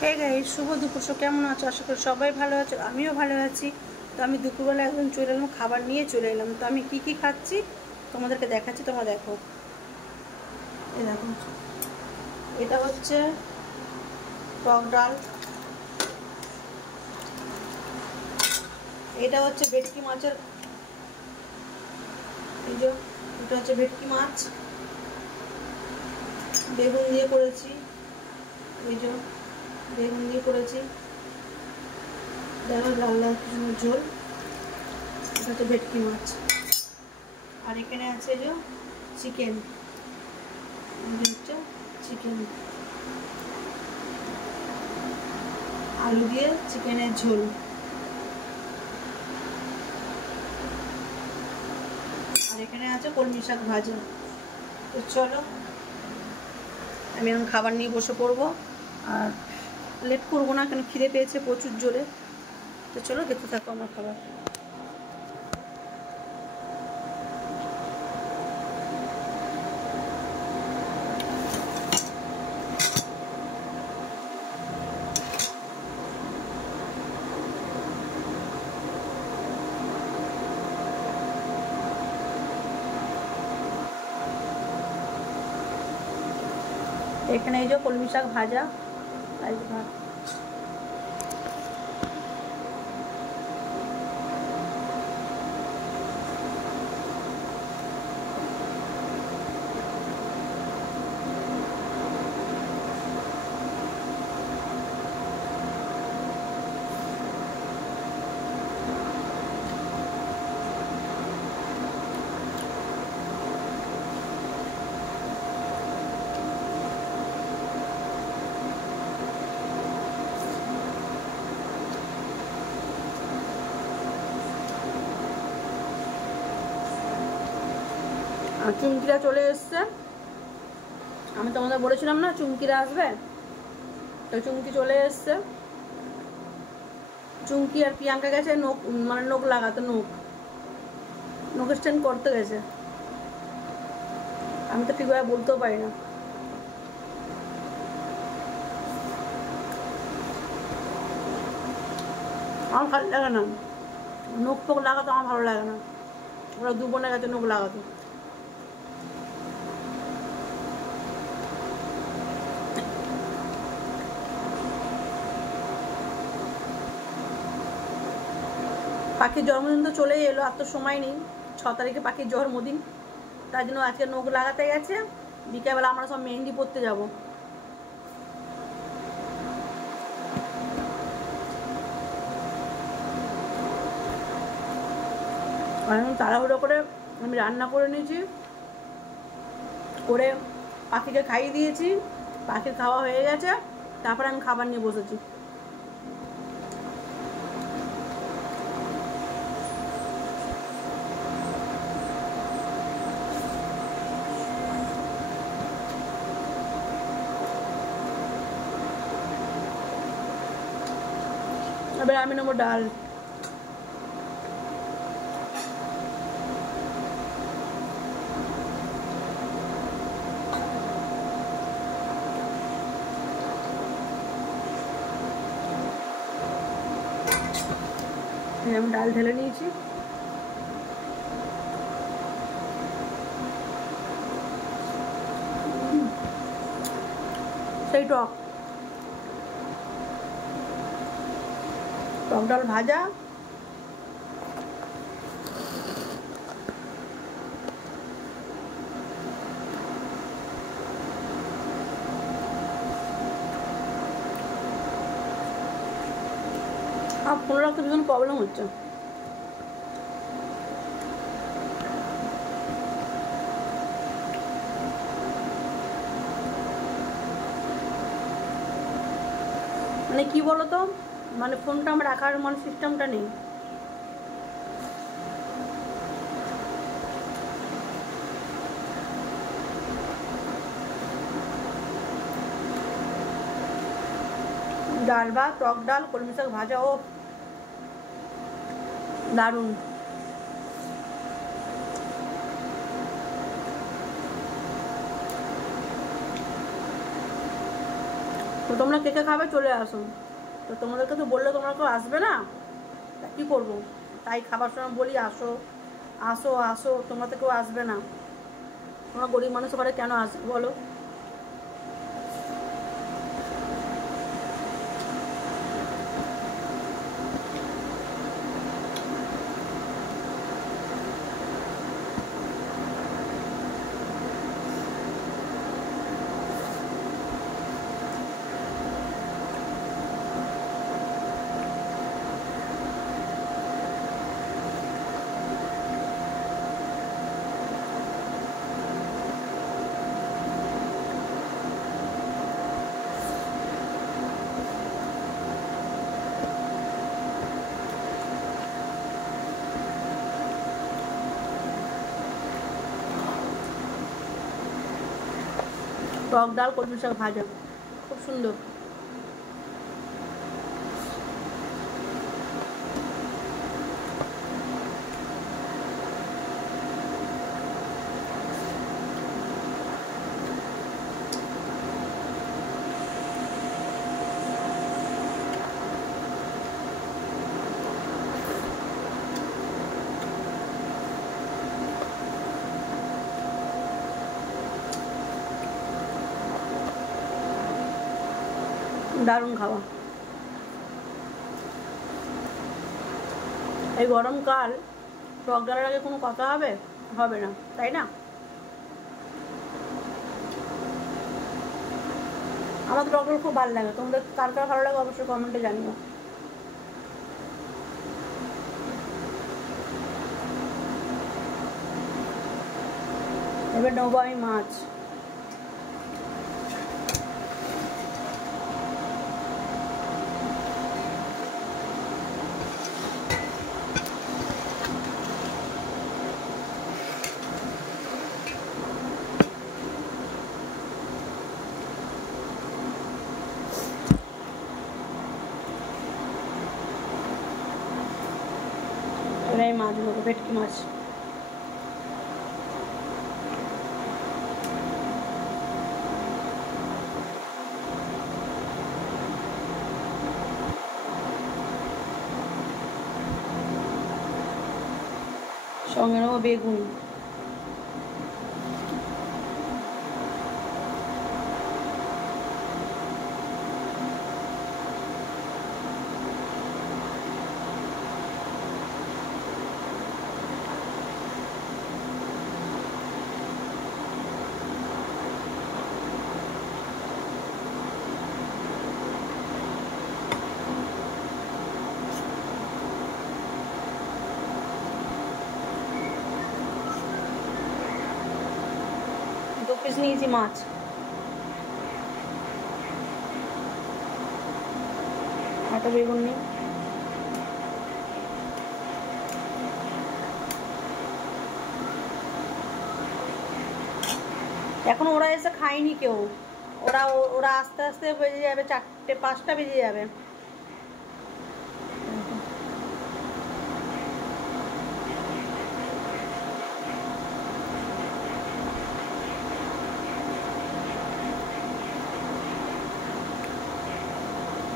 Hey guys, শুভ দুপুর। কেমন আছো? আশা করি সবাই ভালো আছো, আমিও ভালো আছি। তো আমি দুপুরবেলা একদম চলে এলাম, খাবার নিয়ে চলে এলাম। তো আমি কি খাচ্ছি তোমাদেরকে দেখাচ্ছি, তোমরা দেখো। এই দেখো, এটা হচ্ছে টক ডাল, এটা হচ্ছে ভেটকি মাছের, এই যে এটা হচ্ছে ভেটকি মাছ, বেগুন দিয়ে করেছি, এই যে বেগুন দিয়ে করেছি, দেখো লাল লাল কিছু ঝোল। এটা হচ্ছে ভেটকি মাছ। আর এখানে আছে যে চিকেন, হচ্ছে চিকেন, আলু দিয়ে চিকেনের ঝোল। আর এখানে আছে কলমি শাক ভাজা। তো চলো আমি এখন খাবার নিয়ে বসে পড়বো, আর লেট করবো না, কেন খিদে পেয়েছে প্রচুর জোরে। তো চলো দেখতে থাকো আমার খাবার। এখানে এই যে কলমি শাক ভাজা আর ভাত। আর চুমকিরা চলে এসছে। আমি তোমাদের বলেছিলাম না চুমকিরা আসবে, তো চুমকি চলে এসছে। চুমকি আর প্রিয়াঙ্কা গেছে নখ, মানে নখ লাগাতে, নখ স্ট্যান্ড করতে গেছে। আমি তো ঠিকভাবে বলতেও পারি না। আমার ভালো লাগে না নখ ফোক লাগাতে, আমার ভালো লাগে না। ওরা দু বোনের কাছে নখ লাগাতো। পাখির জন্মদিন তো চলেই এলো, আর তো সময় নেই। 6 তারিখে পাখির জন্মদিন, তার জন্য আজকে নখ লাগাতে গেছে। বিকেলবেলা আমরা সব মেহেন্দি পরতে যাব। আমি তাড়াহুড়ো করে আমি রান্না করে নিয়েছি, করে পাখিকে খাইয়ে দিয়েছি। পাখির খাওয়া হয়ে গেছে, তারপরে আমি খাবার নিয়ে বসেছি। এবার আমি নেবো ডাল। আমি ডাল ঢেলে নিয়েছি। সেই টক ডাল ভাজা, আর ফোন রাখতে ভীষণ প্রবলেম হচ্ছে। মানে কি বলতো, মানে ফোনটা আমার রাখার মানে সিস্টেমটা নেই। ডাল ভাত, টক ডাল, কলমি শাক ভাজা, ও দারুণ। তো তোমরা কে কে খাবে চলে আসো। তো তোমাদেরকে তো বললে তোমরা তো আসবে না, তা কী করবো? তাই খাবার সময় বলি আসো আসো আসো, তোমরা তো কেউ আসবে না। তোমরা গরিব মানুষ ঘরে কেন আসবে বলো? টক ডাল কলমি শাক ভাজা খুব সুন্দর। দারুণ খাওয়া। এই গরমকাল টক ডালের আগে কোনো কথা হবে? হবে না, তাই না? আমার তো টক ডাল খুব ভালো লাগে। তোমাদের কার কার ভালো লাগে অবশ্যই কমেন্টে জানিও। এবার নেবো আমি মাছ। এবার মাছ নেবো, ভেটকি মাছ। সঙ্গে নেবো বেগুন। দু পিস নিয়েছি মাছ। একটা বেগুন নিই। এখন ওরা এসে খায়নি কেউ, ওরা ওরা আস্তে আস্তে বেজে যাবে, 4টে 5টা বেজে যাবে।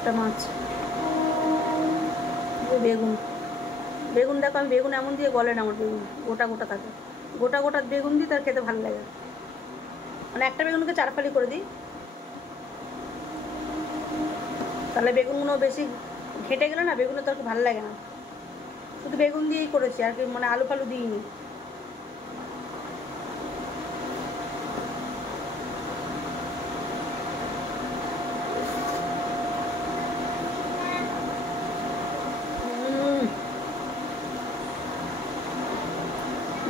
একটা মাছ, বেগুন। বেগুন দেখো, আমি বেগুন এমন দিয়ে গলে না আমার, বেগুন গোটা গোটা থাকে। গোটা গোটা বেগুন দিই, তার খেতে ভালো লাগে। মানে একটা বেগুনকে 4 ফালি করে দিই, তাহলে বেগুনগুলো বেশি ঘেটে গেলে না বেগুনের তো আর ভালো লাগে না। শুধু বেগুন দিয়েই করেছি আর কি, মানে আলু ফালু দিইনি।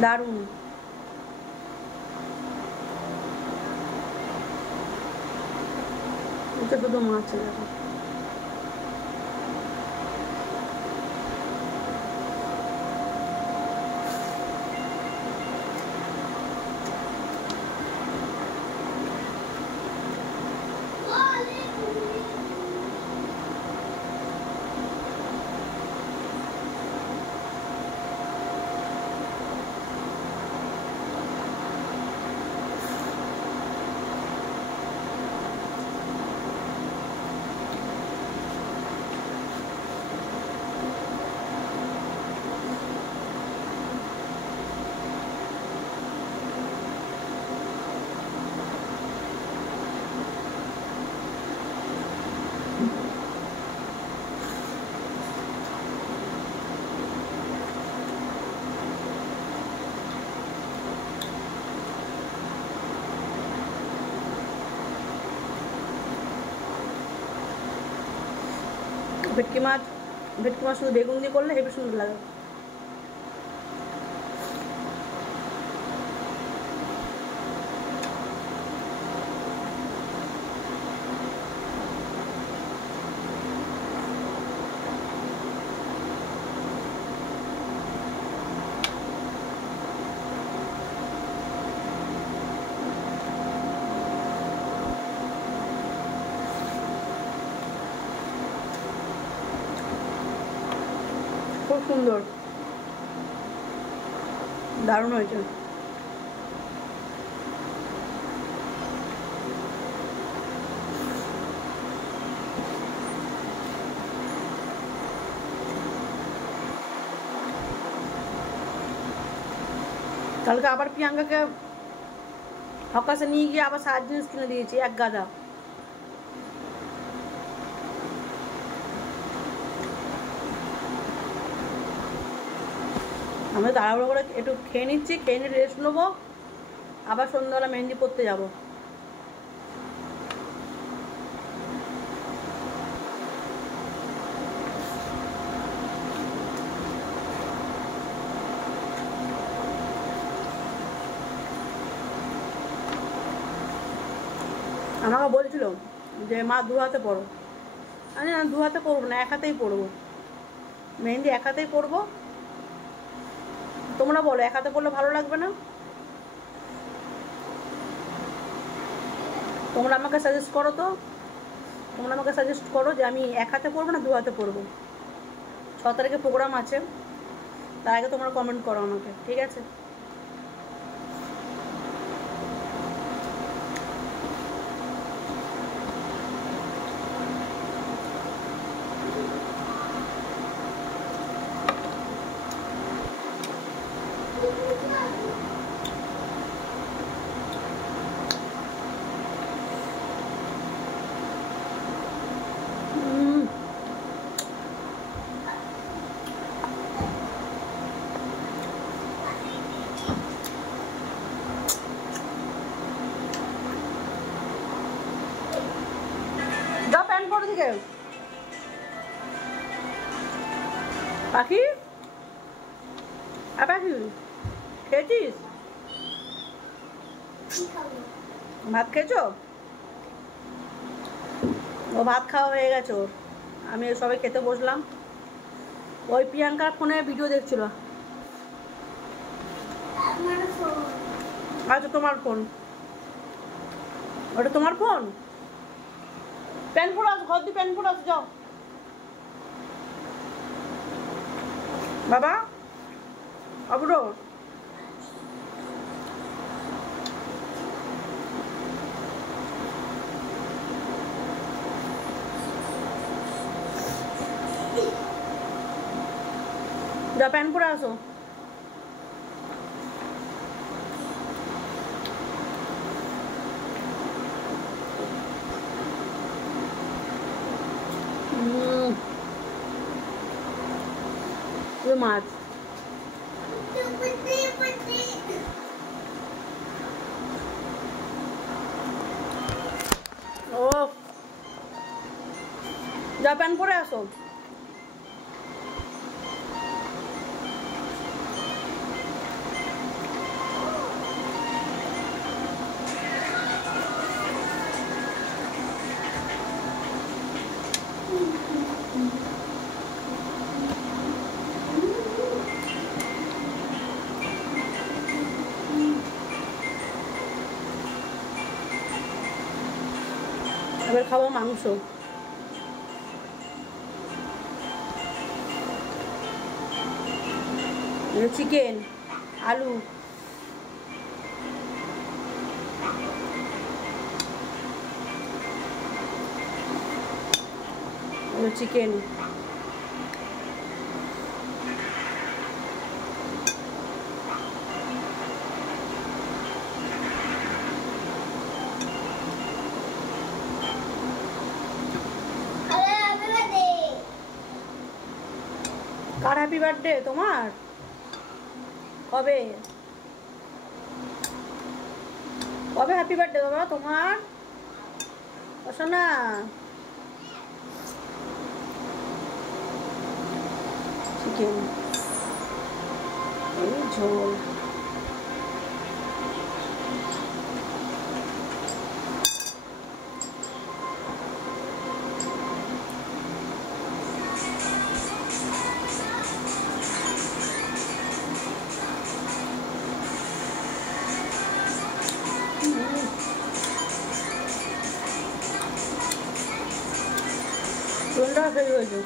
দারুণ। এটা শুধু মাছ দেখো। ভেটকি মাছ শুধু বেগুন দিয়ে করলে হেবি সুন্দর লাগে। খুব সুন্দর, দারুণ হয়েছে। কালকে আবার প্রিয়াঙ্কাকে হকাসে নিয়ে গিয়ে আবার 7 জিনিস কিনে দিয়েছি, এক গাদা। আমি তাড়াহুড়ো করে একটু খেয়ে নিচ্ছি, খেয়ে নিয়ে রেস্ট নেবো, আবার সন্ধ্যাবেলা মেহেন্দি পরতে যাবো। আমাকে বলছিল যে মা 2 হাতে পড়ো। আমি না 2 হাতে পরবো না, 1 হাতেই পরবো মেহেন্দি, 1 হাতেই পরবো। তোমরা বলো 1 হাতে পরলে ভালো লাগবে না? তোমরা আমাকে সাজেস্ট করো তো, তোমরা আমাকে সাজেস্ট করো যে আমি 1 হাতে পরবো না 2 হাতে পরবো। 6 তারিখে প্রোগ্রাম আছে, তার আগে তোমরা কমেন্ট করো আমাকে, ঠিক আছে? যাও প্যান্ট পরো দিকে। পাখি, পাখি খেয়েছিস? ভাত খেয়েছো? ও ভাত খাওয়া হয়ে গেছে ওর। আমি সবাই খেতে বসলাম। ওই প্রিয়াঙ্কার ফোনে ভিডিও দেখছিল। আচ্ছা তোমার ফোন, ওটা তোমার ফোন? প্যান্ট পরে আসো, ঘর দিয়ে প্যান্ট পরে আসো, যাও বাবা। অবরো যা প্যান্ট পরে আসো। মাছ ও, যা প্যান্ট পরে আসো। এবার খাবো মাংস। চিকেন, আলু, চিকেন। কার হ্যাপি বার্থডে? তোমার কবে? কবে হ্যাপি বার্থডে বাবা তোমার? শোনা চিকেন, এই ঝোল। ঝোলটা সেই হয়েছে।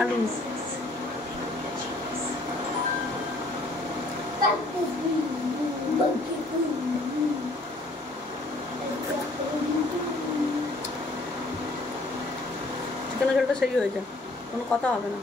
আলু চিকেনের ঝোলটা সেই হয়েছে, কোনো কথা হবে না।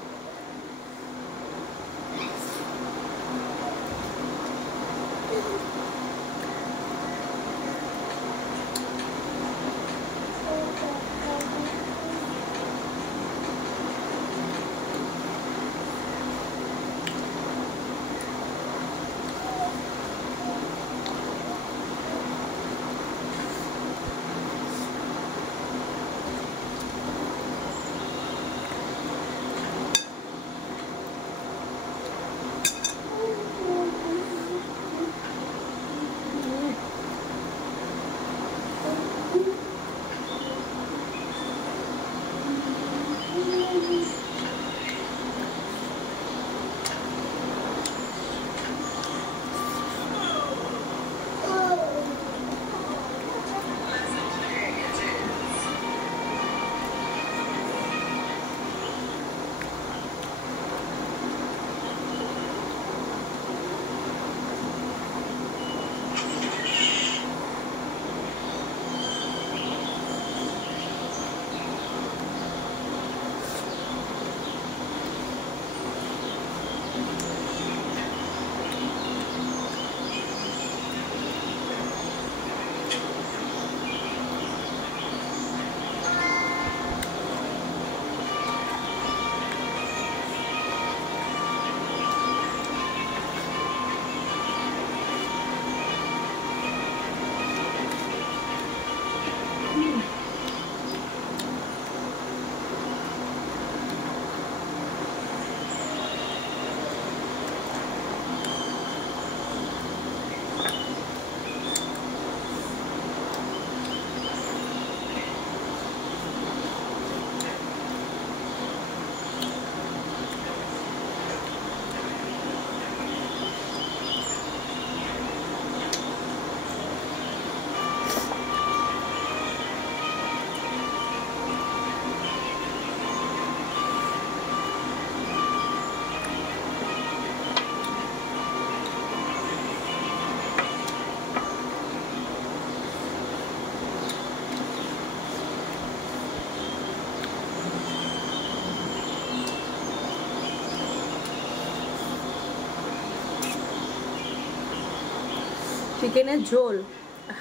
চিকেনের ঝোল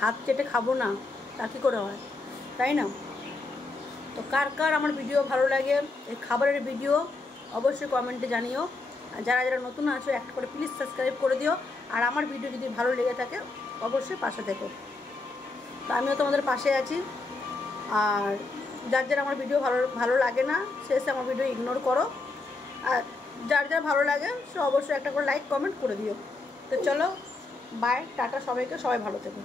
হাত চেটে খাবো না, তা কী করে হয়, তাই না? তো কার কার আমার ভিডিও ভালো লাগে, এই খাবারের ভিডিও অবশ্যই কমেন্টে জানিও। আর যারা যারা নতুন আছো একটা করে প্লিজ সাবস্ক্রাইব করে দিও। আর আমার ভিডিও যদি ভালো লেগে থাকে অবশ্যই পাশে থেকো। তো আমিও তোমাদের পাশে আছি। আর যার যার আমার ভিডিও ভালো লাগে না সে আমার ভিডিও ইগনোর করো। আর যার যার ভালো লাগে সে অবশ্যই একটা করে লাইক কমেন্ট করে দিও। তো চলো বাই, টাটা সবাইকে, সবাই ভালো থেকো।